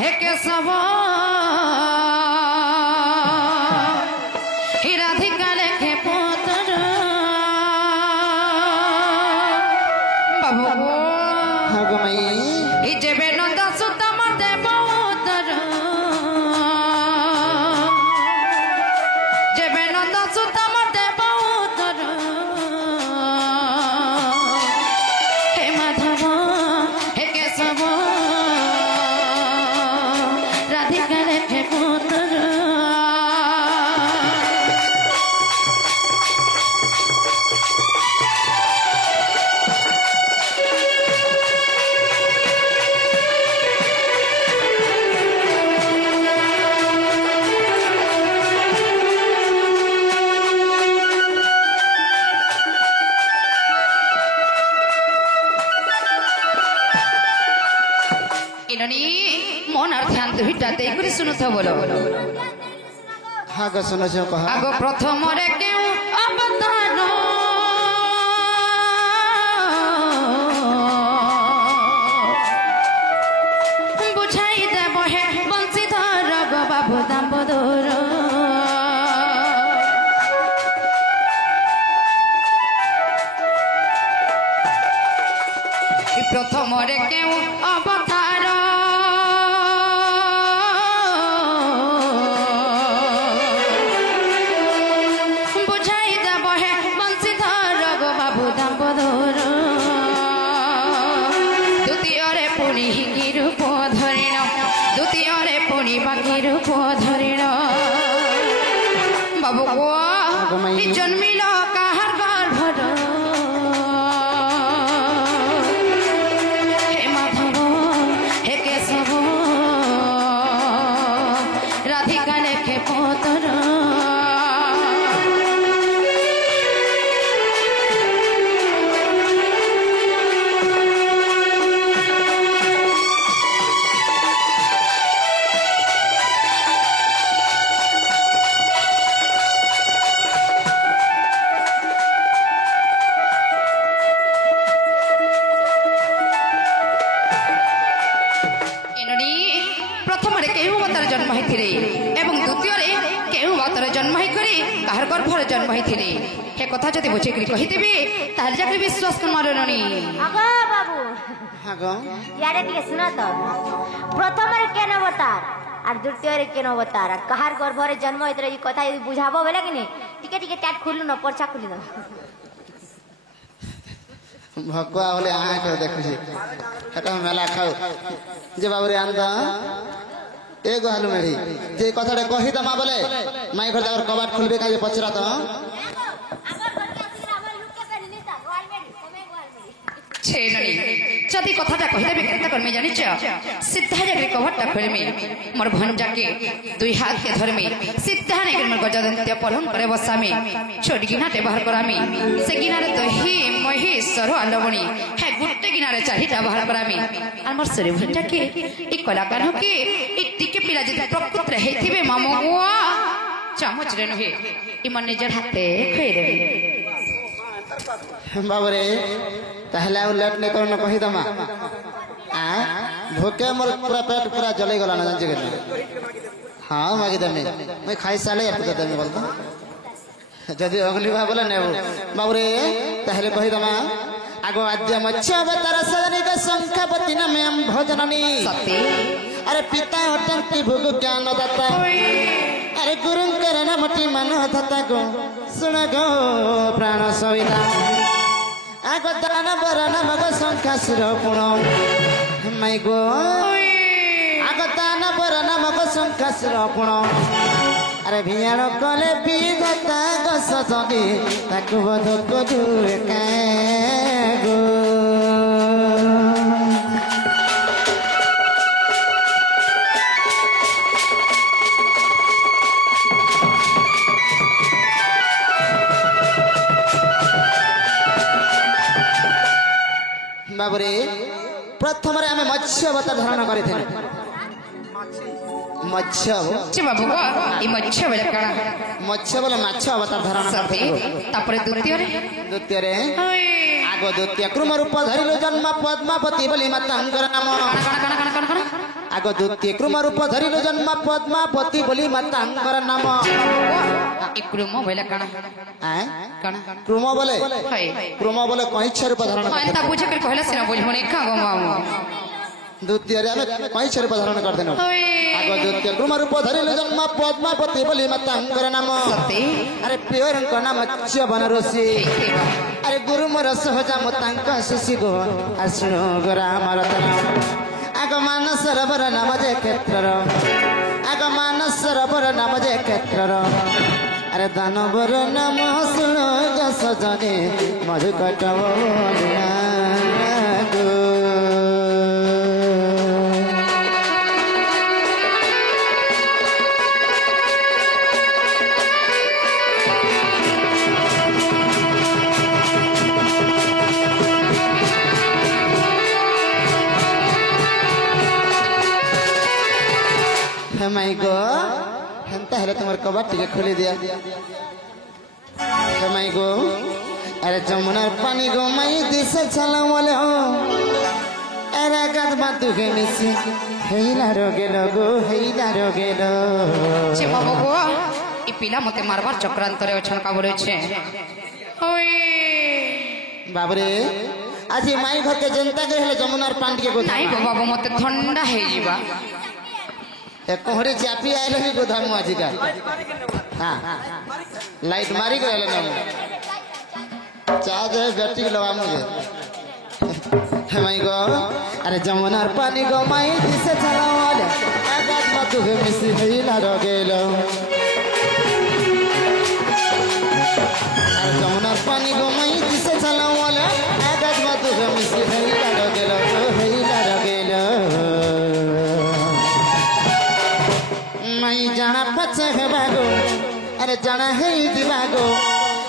हे केशव हे राधिका लेखे पुत्र बाबू हे जेबे नंद सुत मते पुत्र जेबे नंद सुत मते पुत्र हे माधव हे केशव राधिका लेखे पुत्र मन और ध्यान तो हिटा दे करी सुनो तो बोलो हाँ गो सुनो जो कहा आगो प्रथम रे क्यों अवतार बुझाई देव हे बंशीधर गो बाबू दामोदर प्रथम रे क्यों अवतार बुझाई देव हे बंशीधर गो बाबू दामोदर द्वितीय रे पुणी हिंगी रूप धरिण द्वितीय रे पुणी बाकी रूप धरिण बाबू गो जन्मिल काहार गर्भर हे माधव हे केशव राधिका लेखे पुत्र प्रथम केहू बातर जन्म होते एवं द्वितीय केहू बातर जन्म होकर कहार गर्भर जन्म होते हे कथा जब बुझेक कहीदेवी तार जाके विश्वास मारणी आगो बाबू आगो यारे टिके सुना तो प्रथम रे केन अवतार और द्वितीय रे केन अवतार और कहार गर्भरे जन्म होते ई कथा यदि बुझाबो बेला कि नहीं टिके टिके टाट खुलु न परछा खुली न भगवा होले आहा कर देखु छी हेटा मेला खाऊ जे बाबरे आंदा एगो हालु मेरी जे कथाटे कहि दमा बोले माई घर जाकर कबाट खुलबे का जे पचरा तो जदि कथा कहीदेवी केता करमी जानिच सीधा जाके कभरटा खोलमी मोर भंजा के दुई हाथ के धरमी सीधा नहीं मोर गजदंत्य पलंग करे बसामी छोट गिनाटे बाहर करामी से गिनारे दही मही सर आलवणी है गुट्टे गिनारे चारिटा बाहर करामी और मोर सरे भंजा के ई कलाकार के ई टिके पिला जदि प्रकृति हेथिबे मामो चामच रे नहे ई मन निजर हाथे खई देबे बाबरे ताहले आ लेट ने करन कहि दमा आ भूखे मोर पूरा पेट पूरा जले गला ना जान जगे हां मागी दमे मैं खाई साले अब तो दमे बोलता जदि अगली बा बोले नेबो बाबरे ताहले कहि दमा आगो आद्य मच्छा अवतार सदनिक संख्यापति नामे भोजननी सती अरे पिता होटंती भोग ज्ञान दाता अरे गुरुंकर नामटी मन धता गो सुन गो प्राण सविता आगो दान बर नामक संख्या शिरपुण माई गो आगो दान बर नामक संख्या शिरपुण अरे भियाण कले विधता गो सजनी ताकु बध को गो बाबरे प्रथम रे हमें मत्स्य अवतार धारण करे थे मत्स्य बाबू ई मत्स्य बोले कणा मत्स्य बोले माछ अवतार धारण करते तापर द्वितीय रे आगो द्वितीय क्रम रूप धरिलो जन्म पद्मावती बोली माता अंकर नाम आग द्वितीय क्रम रूप धरिल जन्म पद्मावती बोली मातांकर नाम क्रुम बोले कण कण क्रम बोले हाय क्रम बोले कईछ रूप धारण ता बुझे कर कहला सिना बोल होने का गो मामू द्वितीय रे कईछ रूप धारण कर देनो आग द्वितीय क्रम रूप धरिल जन्म पद्मावती बोली मातांकर नाम सती अरे प्रियंक नाम च्यवन ऋषि अरे गुरु मोर सहजा मतांक शिशि गो आसुण राम रतन आग मानस सरोवर नाम जे क्षेत्र आग मानस सरोवर नाम जे क्षेत्र अरे दानवर नाम सुन जस जने मधुकटव माई गो हेंता हेले तुम्हार कबाट टिके खोली दिया माई गो अरे जमुनार पानी गो माई दिसे चला वाले हो अरे गद बातु के मिसी हेला रोगे लगो छे बाबू गो ई पिला मते मारबार चक्रांत रे अछन का बोले छे ओए बाबरे आज माई घर के जनता के हेले जमुनार पानी के गो नहीं गो बाबू मते ठंडा हे जीवा कोहरे चापी आए भी गोधा मुआजी का हाँ लाइट मारी गए ना चाह दे बैटरी लगा मुझे माई गो अरे जमुनार पानी गो माई दिसे चला वाले आगाज बातु के मिसी हेला रोगेलो अरे जमुनार पानी गो माई दिसे चला वाले आगाज बातु के मिसी हेला रोगेलो माई जाना पचे है बागो अरे जाना है दिवागो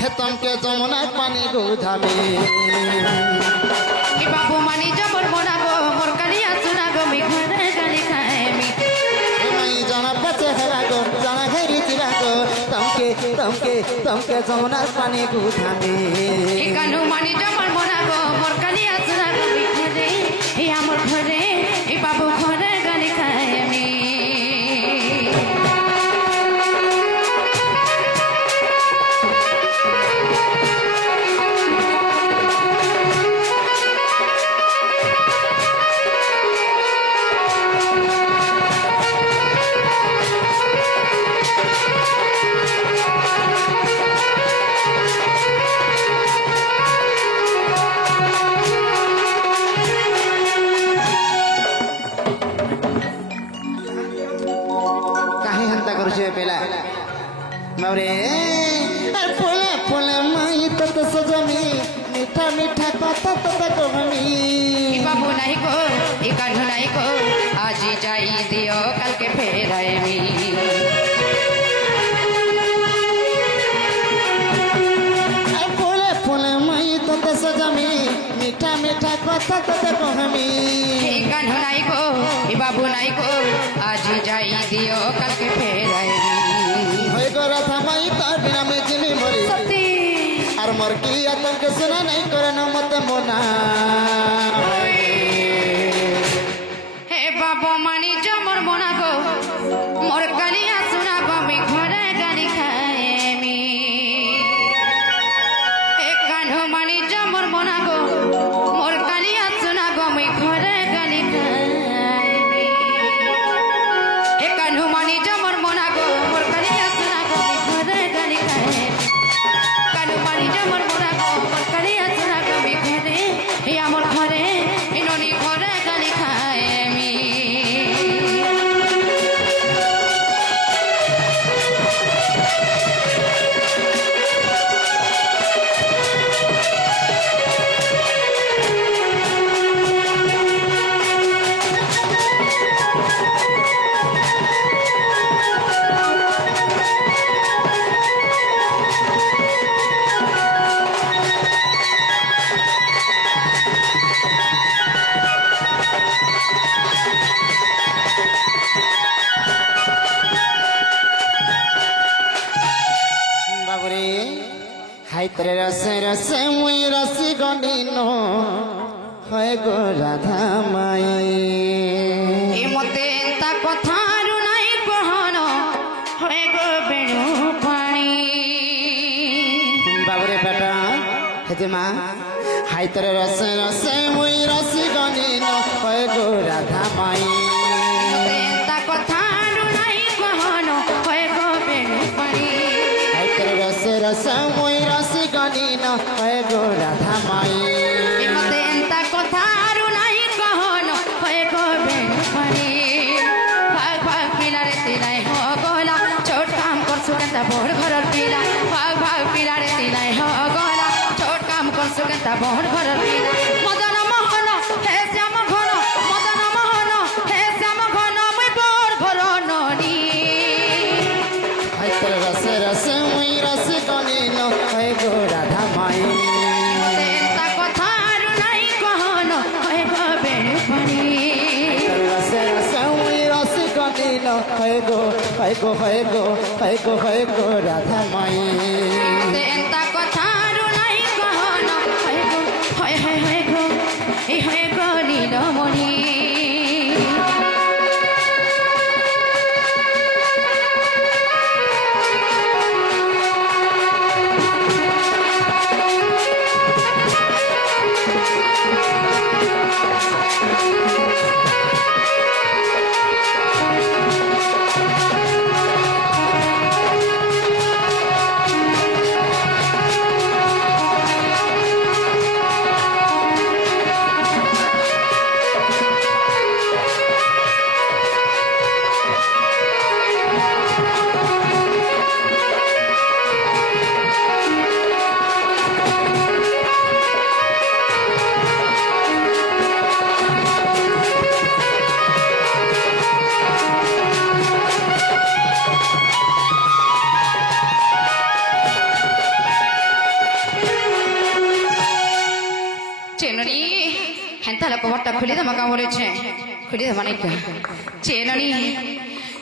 है तुमके जमुना पानी गो धामे कि बाबू मानी जबर मोना गो मोर कलिया सुना गो मी घरे गली खाए मी माई जाना पचे है बागो जाना है दिवागो तुमके जमुना पानी गो धामे कि कानू मानी जबर मोना गो मोर कलिया सुना गो मी घरे हे हमर घरे ए बाबू घरे गली खाए मी पेला मरे फुले फुले माई तत सजमी मीठा मीठा कथा तत कहमी बाबू नहीं को ए कान्हू नहीं को आज जाई दियो कल के फेर आए मी फुले फुले माई तत सजमी मीठा मीठा कथा तत कहमी ए कान्हू नहीं को ए बाबू नहीं को आज जाई दियो कल के फेर आए मी होय गो रथा माई तार बिना में जिमी मरी सती और मर की तुमके सुना नहीं करना मत मोना हे बाबू मानी जमर मोना गो मोर कलिया सुना गो मी घरे गाली खाए मी हे कान्हू मानी जमर मोना गो मोर कलिया सुना गो मी घरे गाली खाए मी हे कान्हू मानी जमर मोना गो मोर कलिया सुना गो मी घरे गाली खाए कान्हू मानी जमर मोना गो मोर कलिया सुना गो मी घरे हे हमर घरे इनोनी घरे गाली खाए मी हाइतरे रसे रसे मुई रसी गंडिनो है गो राधा माई मते ता कथारु नाई कहन होए गो बेणु पानी बाबरे बेटा हेते माँ हाय तेरे रसे रसे मुई रसी गनी न होए गो राधा माई ता कथारु नाई कहन होए गो बेणु पानी हाय तेरे रसे रसे मुई रसी गनी न होए गो राधा माई मते ता कथारु नाई कहन होए गो बेणु पानी भाग भाग पिला रे तिनाई हो गोला छोट काम कर सुगंधा बोर घर पिला भाग भाग पिला रे तिनाई हो गोला छोट काम कर सुगंधा बोर घर पिला मदन मोहन हे श्याम घन मदन मोहन हे श्याम घन मैं बोर घर ननी हाय तेरे रसे रसे मुई रसी गनी न होए गो राधा माई ता कथारु नाई कहन होए गो बेणु पानी रसे रसे मुई रसी गनी न होए गो होए गो होए गो होए गो होए गो राधा माई ता कथारु नाई कहन होए गो होए होए होए गो ए होए गो नीलमणि चेननी हेंता लोक बट्टा खुली दे मका बोले छे खुली दे माने क्या चेननी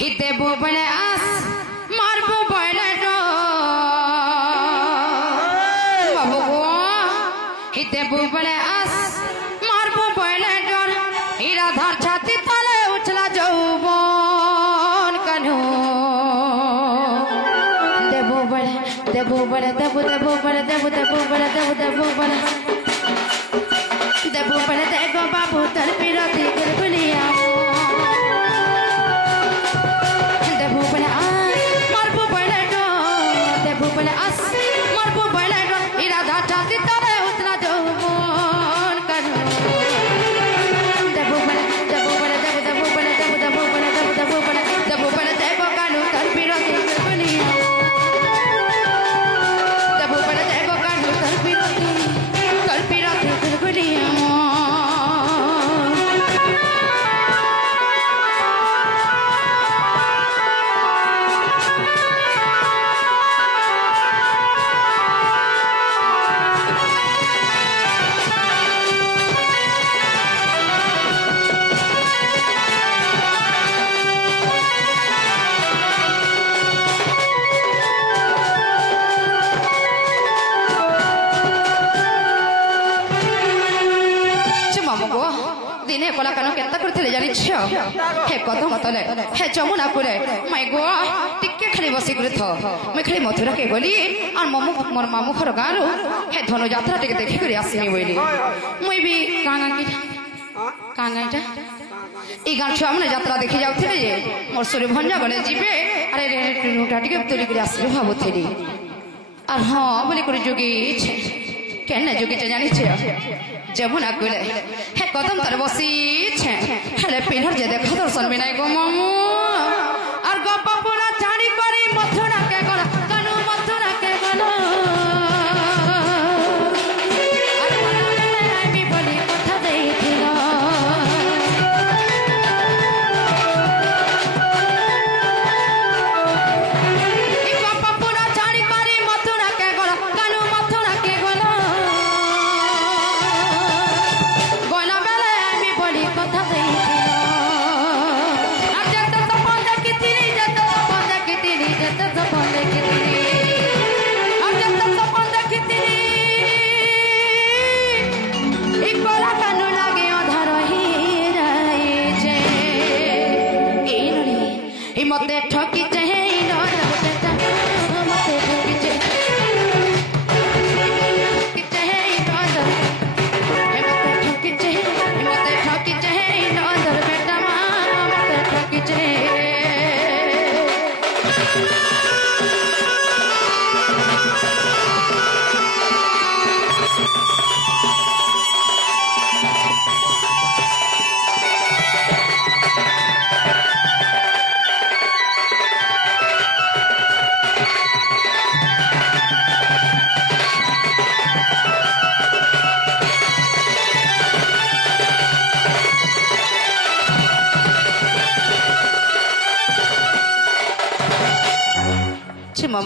हिते बो बले आस मारबो बले डो बाबू गो हिते बो बले आस मारबो बले डो हीरा धार छाती तले उछला जौबन कनु देबो बले देबो बले देबो देबो बले देबो देबो बले देबो देबो बले देबो बले देखो बाबू तल पिरती गुलगुलिया देबो बले आस मारबो बले डो देबो बले आस मारबो बले डो इरा धाटा तितरे उतना जो मन करू देबो बले देबो बले देबो देबो बले देबो देबो बले देबो देबो बले देबो बले देखो कानू तल पिरती गुलगुलिया देबो बले देखो कानू तल पिरती गुलगुलिया दिने कला कानो केता करथिले जानिछ हे कदम तले हे जमुना कुरे माय गो टिके खाली बसी करे थ मैं खाली मथुरा के गली और ममु मोर मामू घर गारो हे धनु यात्रा टिके देखि करे आसीमी बोली मुई भी कांगाटा ई गाल छुआ माने यात्रा देखि जाउथिले जे मोर सूर्य भंजा गले जीवे अरे रे टुनुटा टिके तुली करे आसीबे भाबुथिली और हां बोली करे जोगी छे केने जोगी चे जानिछ जमुना कुले हे कदम तर बसी छे हेले पिनर जे देखो दर्शन बिनाई गो मामू और गप्पा पूरा चाड़ी करी मथुरा के गला कानू मथुरा के गला अरे मी बोली कथा देथिला ई गप्पा पूरा चाड़ी करी मथुरा के गला कानू मथुरा के गला কথা मते ठकी चाहे बेटा मते ठकी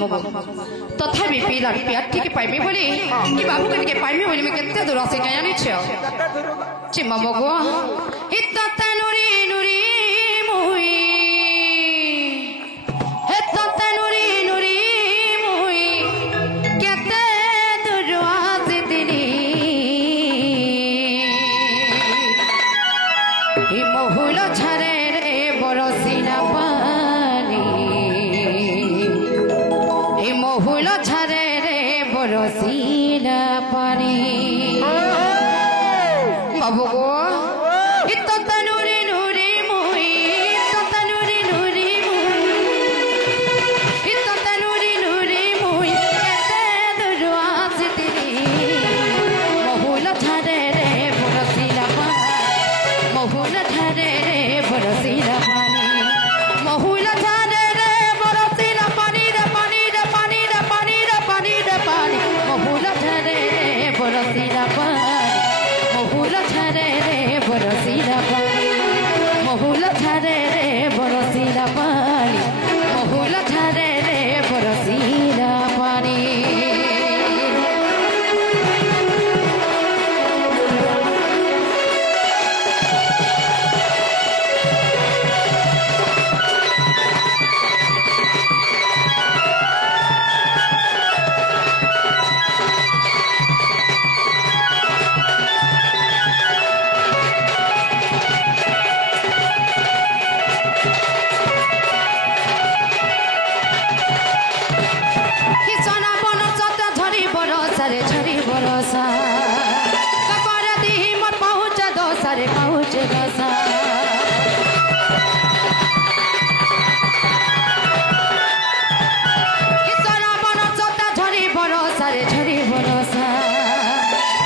तथापि पिलार प्यार ठीक पाइमे बोली कि बाबू के पाइमे बोली मैं केते दूर से जाने छ चिम्मा मगो इत्ता तनुरी नुरी मुई इत्ता तनुरी नुरी मुई केते दूर से दिनी हि बहुल झरे रे बरसिना पानी बहुल झरे रे बरसिना पानी बाबू गो इत्ता तनुरी नुरी मुई इत्ता तनुरी नुरी मुई इत्ता तनुरी नुरी मुई केते दूर आसितिनी बहुल झरे रे बरसिना पानी बहुल झरे रे बरसिना पानी बहुल झरे रे बरसिना पानी रे पानी रे पानी रे पानी रे पानी रे पानी बहुल झरे रे बरसिना पानी बहुल झरे रे बरसिना पानी बहुल झरे रे बरसिना पानी बहुल झरे रे बरसिना पानी झरी बरसा कपर दी मोर पहुँच दोसा रे पहुँच दोसा किसना बनसता झरी बरसा रे झरी बरसा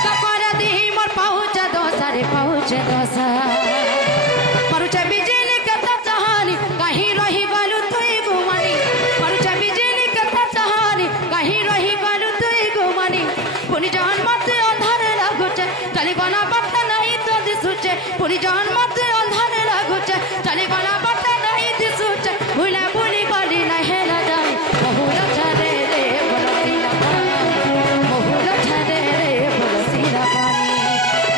कपर दी मोर पहुँच दोसा रे पहुँच दोसा परुच बिजली के चाहानी कहीं रही गलु तुई गुमानी परुच बिजली के चाहानी कहीं रही गलु तुई गुमानी पुनी जान मत अंधार लागुचे चली गना पता नहीं तो दिसुचे पुनी जान मत अंधार लागुचे चली गना पता नहीं दिसुचे भूला भूली गली नहीं ना जाए बहुल झरे रे बरसिना पानी बहुल झरे रे बरसिना पानी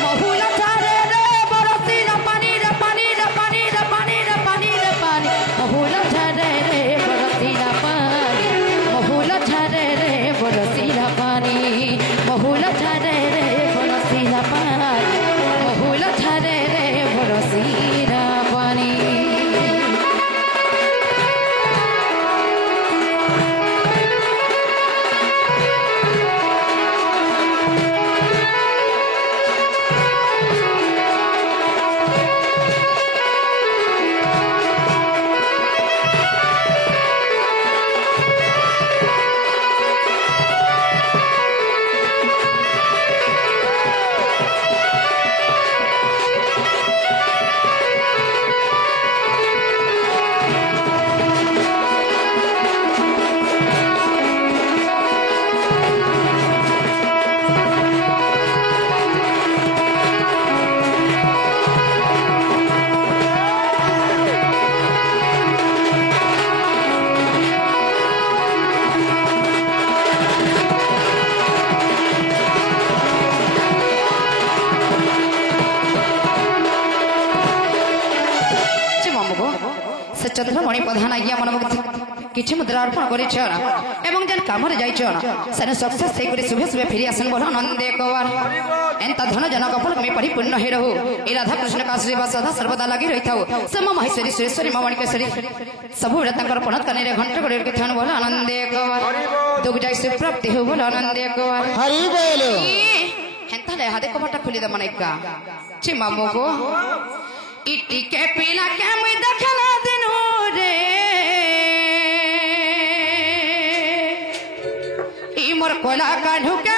बहुल झरे रे बरसिना पानी रे पानी रे पानी रे पानी रे पानी रे पानी बहुल झरे रे बरसिना पानी बहुल झरे रे बरसिना पानी बहुल झरे रे बरसिना पानी बहुल झरे रे बरसिना पानी चंद्रमणि प्रधान आज्ञा मन किछि मुद्रा अर्पण करिछ एवं जन काम रे जाइछ सेन सक्सेस से शुभे शुभे फिरी आसन बोल नंदे कवर एंता धन जनक फल में परिपूर्ण हे रहू ए राधा कृष्ण का सेवा सदा सर्वदा लगी रही थाओ सम महेश्वरी सुरेश्वरी मणिकेश्वरी सब उड़ा तंकर पणत कने रे घंटा गड़े के ध्यान बोल आनंदे कवर दुख जाय से प्राप्ति हो बोल आनंदे कवर हरि बोल एंता ले हादे कमटा खुली द मनेका चिमा मोगो इटी के पीला के मैं देखना दिन हो रे ई मोर कोला का ढुके